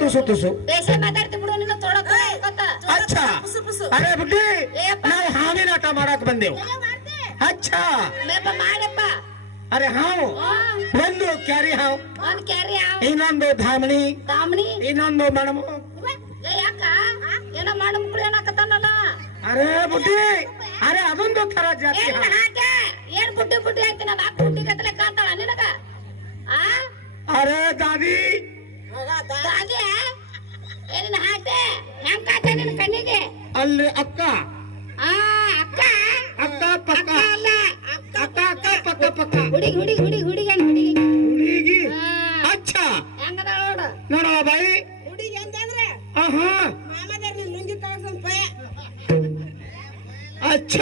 ತುಸು ತುಸು ದೇಶ ಮಾತಾಡ್ತಿ ಬಿಡು ನಿನ್ನ ತೋಡ ಅಚ್ಚ ಅರೆ ಬುಡ್ಡಿ ನಾವು ಹಾವಿನ ಆಟ ಮಾಡಕ್ ಬಂದೆವು ಅಚ್ಚ ಮಾಡಪ್ಪ ಅರೆ ಹಾವು ಒಂದು ಕ್ಯಾರಿ ಹಾವು ಒಂದ್ ಕ್ಯಾರಿ ಇನ್ನೊಂದು ಧಾಮಣಿ ಇನ್ನೊಂದು ಮಣಮು ಯಾಕ ಏನೋ ಮಾಡ ಮುಕ್ಳು ಏನಾಕತ್ತಾನಲ್ಲ ಅರೆ ಬುಡ್ಡಿ ಅರೆ ಅದೊಂದು ತರ ಜಾತಿ ಏನ್ ಬುಡ್ಡಿ ಬುಡ್ಡಿ ಆಯ್ತು ನಮ್ಮ ಅಕ್ಕ ಬುಡ್ಡಿ ಕತ್ತಲೆ ಕಾಂತಾಳ ನಿನಗ ಅರೆ ದಾದಿ ದಾದಿ ಏನಿನ ಹಾಟೆ ಹೆಂಗ್ ಕಾತ ನಿನ್ ಕಣ್ಣಿಗೆ ಅಲ್ಲಿ ಅಕ್ಕ ಅಕ್ಕ ಅಕ್ಕ ಪಕ್ಕ ಅಲ್ಲ ಅಕ್ಕ ಅಕ್ಕ ಪಕ್ಕ ಪಕ್ಕ ಹುಡುಗಿ ಹುಡುಗಿ ಹುಡುಗಿ ಹುಡುಗಿ ಹುಡುಗಿ ಅಚ್ಚ ಹೆಂಗದ ನೋಡು ನೋಡವ ಬಾಯಿ ಹುಡುಗಿ ಅಂತಂದ್ರೆ ಆಹಾ ಮಾಮದಾರ ನಿನ್ ಲುಂಗಿ ಕಳ್ಸಂಪ ಅಚ್ಚ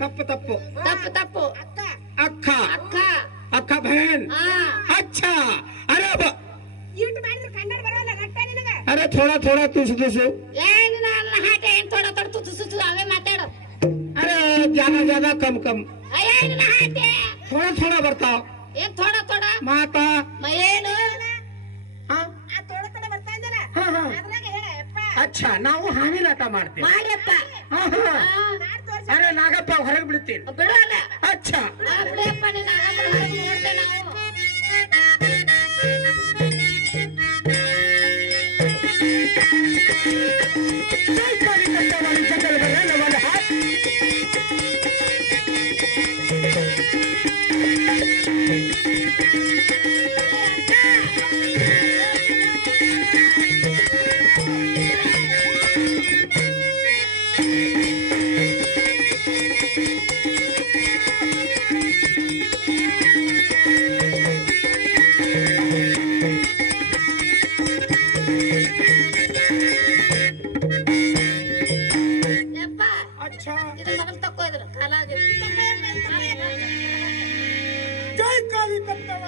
ತಪ್ಪು ತಪ್ಪು ತಪ್ಪು ತಪ್ಪು ಅಕ್ಕ ಅಕ್ಕ ಅಕ್ಕ ಬಹನ್ ಅಚ್ಚ ಅರೆ ಇಟ್ಟು ಮಾಡಿದ್ರೆ ಕನ್ನಡ ಬರಲ್ಲ ರಟ್ಟ ನಿನಗ ಅರೆ ಥೋड़ा थोड़ा ತುಸು ತುಸು ಏನಿನ ಅಲ್ಲ ಹಾಟೆ ಏನ್ ಥೋड़ा ಥೋड़ा ತುಸು ತುಸು ಅವೇ ಮಾತಾಡು अरे ज्यादा ज्यादा कम कम ಏನಿನ ಹಾಟೆ थोड़ा थोड़ा ಬರ್ತಾವ ಏನ್ ಥೋड़ा ಥೋड़ा ಮಾತಾ ಏನು ಹಾ ಆ ಥೋड़ा ಥೋड़ा ಬರ್ತಾ ಇದ್ದಲ್ಲ ಹಾ ಹಾ ಅದ್ರಾಗ ಹೇಳಪ್ಪ ಅಚ್ಚ ನಾವು ಹಾವಿನ ಆಟ ಮಾಡ್ತೀವಿ ಮಾಡಿಯಪ್ಪ ಹಾ ಹಾ ಅರೆ ನಾಗಪ್ಪ ಹೊರಗೆ ಬಿಡ್ತೀನಿ ಬಿಡು ಅಲ್ಲ ಅಚ್ಚ ಬಿಡಪ್ಪ ನೀನು ನೋಡ್ತೇವೆ ನಾವು ಇದು ಮಗಲ್ ತಕ್ಕೋ ಇದ್ರ ಕಾಲಾಗಿ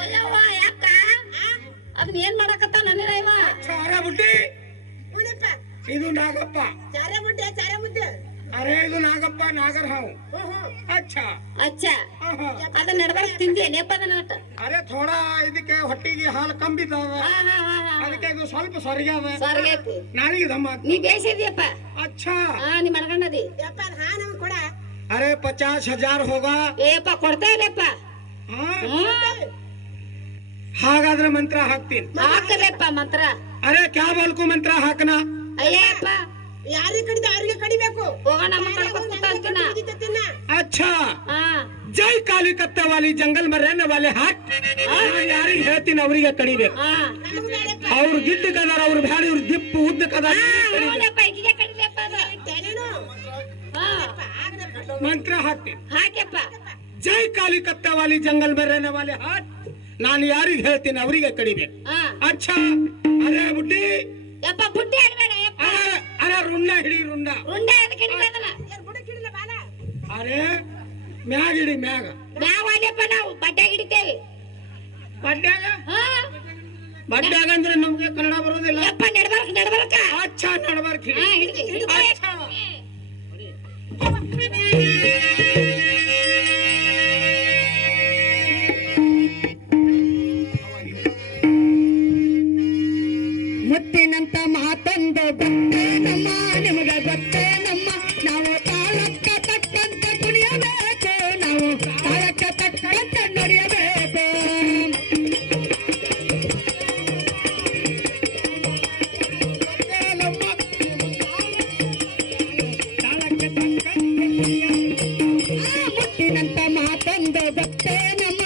ಅಯ್ಯವ್ವ ಯಾಕ ಅದನ್ನ ಏನ್ ಮಾಡಕತ್ತ ನನ್ನಿರ ಇವ ಚಾರ ಬುಡ್ಡಿ ಇದು ನಾಗಪ್ಪ ಅರೆ ಇದು ನಾಗಪ್ಪ ನಾಗರ ಹಾವು ಅಚ್ಚ ಅಚ್ಚ ಅದನ್ನ ನಡ್ಬರ್ಕ್ ತಿಂದಿ ನೆಪ ಅದನ್ನ ಅರೆ ಥೋಡಾ ಇದಕ್ಕೆ ಹೊಟ್ಟಿಗೆ ಹಾಲು ಕಂಬಿದ್ದಾವ ಅದಕ್ಕೆ ಇದು ಸ್ವಲ್ಪ ಸರಿಗಾದ ಸರ್ಗೈತಿ ನಾಳೆಗೆ ದಮ್ಮ ನೀ ಬೇಸಿದ್ಯಪ್ಪ अच्छा ನೀ ಮನಗಣ್ಣದಿ अरे 50,000 होगा ಏಪ್ಪ ಕೊಡ್ತಾ ಇಲ್ಲಪ್ಪ ಹಾಗಾದ್ರೆ ಮಂತ್ರ ಹಾಕ್ತೀನಿ ಹಾಕಲಪ್ಪ ಮಂತ್ರ ಅರೆ ಕ್ಯಾ ಬೋಲ್ಕು ಮಂತ್ರ ಹಾಕನಾ ಅಯ್ಯಪ್ಪ ಯಾರಿಗೆ ಕಡಿದ ಯಾರಿಗೆ ಕಡಿಬೇಕು ಹೋಗೋಣ ಮಕ್ಕಳ अच्छा जय काली कत्ते वाली जंगल में रहने वाले हाथ ಯಾರಿಗೆ ಹೇಳ್ತೀನಿ ಅವರಿಗೆ ಕಡಿಬೇಕು ಅವ್ರ ಗಿಡ್ಡ ಕದಾರ ಅವ್ರ ಬ್ಯಾಡಿ ಅವ್ರ ದಿಪ್ಪು ಉದ್ದ ಕದಾರ ಮಂತ್ರ ಹಾಕ್ತೀನಿ ಹಾಕ್ಯಪ್ಪ जय काली कत्ते वाली जंगल में रहने वाले हाथ ನಾನು ಯಾರಿಗೆ ಹೇಳ್ತೀನಿ ಅವರಿಗೆ ಕಡಿಬೇಕು अच्छा ಅರೆ ಬುಡ್ಡಿ ಯಪ್ಪ ಬುಡ್ಡಿ ಆಗಬೇಡ ಯಪ್ಪ ಅರೆ ರುಂಡ ಹಿಡಿ ರುಂಡ ಅದಕ್ಕೆ ಹಿಡಿದಲ್ಲ ಅರೆ ಮ್ಯಾಗ ಹಿಡಿ ಮ್ಯಾಗ ನಾವಲ್ಲಪ್ಪ ನಾವು ಬಡ್ಡೆ ಹಿಡಿತೇವೆ ಬಡ್ಡ್ಯಾಗ ಬಡ್ಡ್ಯಾಗ ಅಂದ್ರೆ ನಮ್ಗೆ ಕನ್ನಡ ಬರೋದಿಲ್ಲ ಯಪ್ಪ ನಡ್ಬರ್ಕ ಅಚ್ಚಾ ನಡ್ಬರ್ಕ್ ಹಿಡಿ ಅಚ್ಚಾ ಮುತ್ತಿನಂತ ಮಾತಂದು ಗೊತ್ತೇನಮ್ಮ ನಿಮಗ ಗೊತ್ತೇನಮ್ಮ ನಾವು ತಾಳಕ್ಕ ತಕ್ಕಂತ ಕುಣಿಯಬೇಕು ನಾವು ತಾಳಕ್ಕ ತಕ್ಕಂತ ನಡೆಯಬೇಕು ಮುತ್ತಿನಂತ ಮಾತಂದು ಗೊತ್ತೇನಮ್ಮ